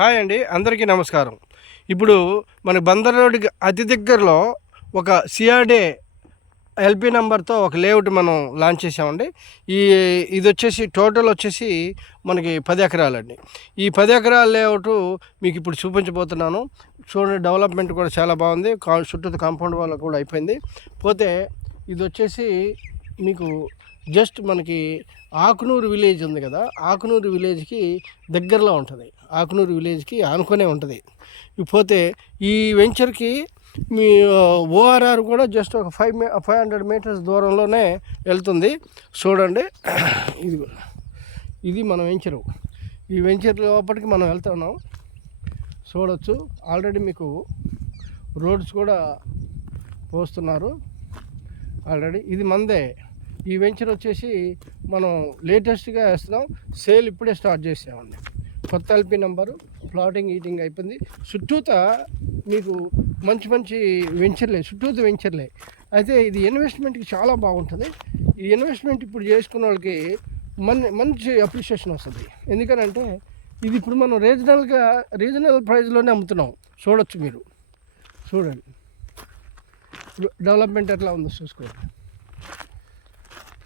Hi అండి అందరికీ నమస్కారం. ఇప్పుడు మన బందర్ రోడ్కి అతి దగ్గరలో ఒక సిఆర్డే ఎల్పి నెంబర్తో ఒక లేఅవుట్ మనం లాంచ్ చేసామండి ఈ ఇది వచ్చేసి టోటల్ వచ్చేసి మనకి పది ఎకరాలండి. ఈ పది ఎకరాల లేఅవుట్ మీకు ఇప్పుడు చూపించబోతున్నాను. చూడండి డెవలప్మెంట్ కూడా చాలా బాగుంది. కా చుట్టూ కాంపౌండ్ వాళ్ళ కూడా అయిపోయింది. పోతే ఇది వచ్చేసి మీకు జస్ట్ మనకి ఆకునూరు విలేజ్ ఉంది కదా ఆకునూరు విలేజ్కి దగ్గరలో ఉంటుంది. ఆకునూరు విలేజ్కి ఆనుకునే ఉంటుంది. పోతే ఈ వెంచర్కి మీ ఓఆర్ఆర్ కూడా జస్ట్ ఒక ఫైవ్ మీ ఫైవ్ హండ్రెడ్ మీటర్స్ దూరంలోనే వెళ్తుంది. చూడండి. ఇది ఇది మన వెంచరు ఈ వెంచర్ లోపలికి మనం వెళ్తున్నాం చూడొచ్చు. ఆల్రెడీ మీకు రోడ్స్ కూడా పోస్తున్నారు. ఆల్రెడీ ఇది మందే. ఈ వెంచర్ వచ్చేసి మనం లేటెస్ట్గా వేస్తున్నాం. సేల్ ఇప్పుడే స్టార్ట్ చేసామండి కొత్త ఎల్పి నెంబరు ప్లాటింగ్ ఈటింగ్ అయిపోయింది. చుట్టూత మీకు మంచి మంచి వెంచర్లే చుట్టూత వెంచర్లే. అయితే ఇది ఇన్వెస్ట్మెంట్కి చాలా బాగుంటుంది. ఈ ఇన్వెస్ట్మెంట్ ఇప్పుడు చేసుకున్న వాళ్ళకి మన మంచి అప్రిషియేషన్ వస్తుంది. ఎందుకనంటే ఇది ఇప్పుడు మనం రీజనల్గా రీజనల్ ప్రైస్లోనే అమ్ముతున్నాం. చూడొచ్చు మీరు. చూడండి. డెవలప్మెంట్ ఎట్లా ఉందో చూసుకోండి.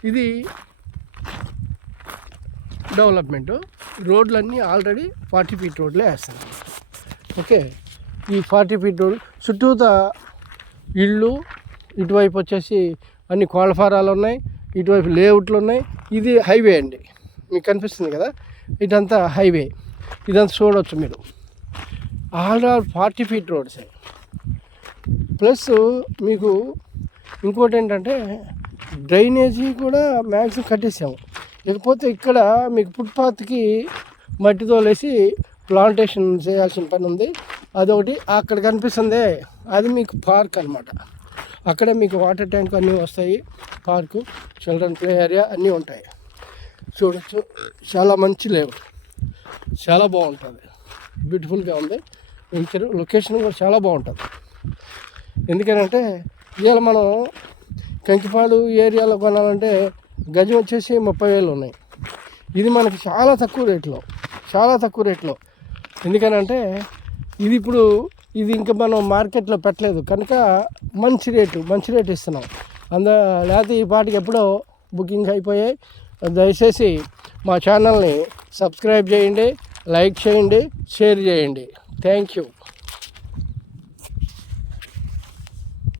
ఇది డెవలప్మెంట్. రోడ్లన్నీ ఆల్రెడీ ఫార్టీ ఫీట్ రోడ్లే వేస్తారు ఓకే? ఈ ఫార్టీ ఫీట్ రోడ్ చుట్టూత ఇళ్ళు ఇటువైపు వచ్చేసి అన్ని కోళ్ళఫారాలు ఉన్నాయి ఇటువైపు లేఅవుట్లు ఉన్నాయి. ఇది హైవే అండి. మీకు కనిపిస్తుంది కదా? ఇదంతా హైవే. ఇదంతా చూడవచ్చు మీరు. All are forty feet roads. Plus మీకు ఇంకోటి ఏంటంటే డ్రైనేజీ కూడా మ్యాక్సిమం కట్టేసాము. ఇకపోతే ఇక్కడ మీకు ఫుట్పాత్కి మట్టి తోలేసి ప్లాంటేషన్ చేయాల్సిన పని ఉంది. అదొకటి. అక్కడ కనిపిస్తుంది. అది మీకు పార్క్ అనమాట అక్కడ మీకు వాటర్ ట్యాంక్ అన్నీ వస్తాయి. పార్కు చిల్డ్రన్ ప్లే ఏరియా అన్నీ ఉంటాయి. చూడొచ్చు. చాలా మంచి లేవు. చాలా బాగుంటుంది. బ్యూటిఫుల్గా ఉంది. వెంచర్ లొకేషన్ కూడా చాలా బాగుంటుంది. ఎందుకనంటే ఇవాళ మనం కంకిపాడు ఏరియాలో కొనాలంటే గజం వచ్చేసి ముప్పై వేలు ఉన్నాయి. ఇది మనకి చాలా తక్కువ రేట్లో చాలా తక్కువ రేట్లో. ఎందుకనంటే ఇది ఇప్పుడు ఇది ఇంకా మనం మార్కెట్లో పెట్టలేదు. కనుక మంచి రేటు మంచి రేటు ఇస్తున్నాం. అంద లేకపోతే ఈ పాటికి ఎప్పుడో బుకింగ్ అయిపోయాయి. దయచేసి మా ఛానల్ని సబ్స్క్రైబ్ చేయండి లైక్ చేయండి షేర్ చేయండి. Thank you.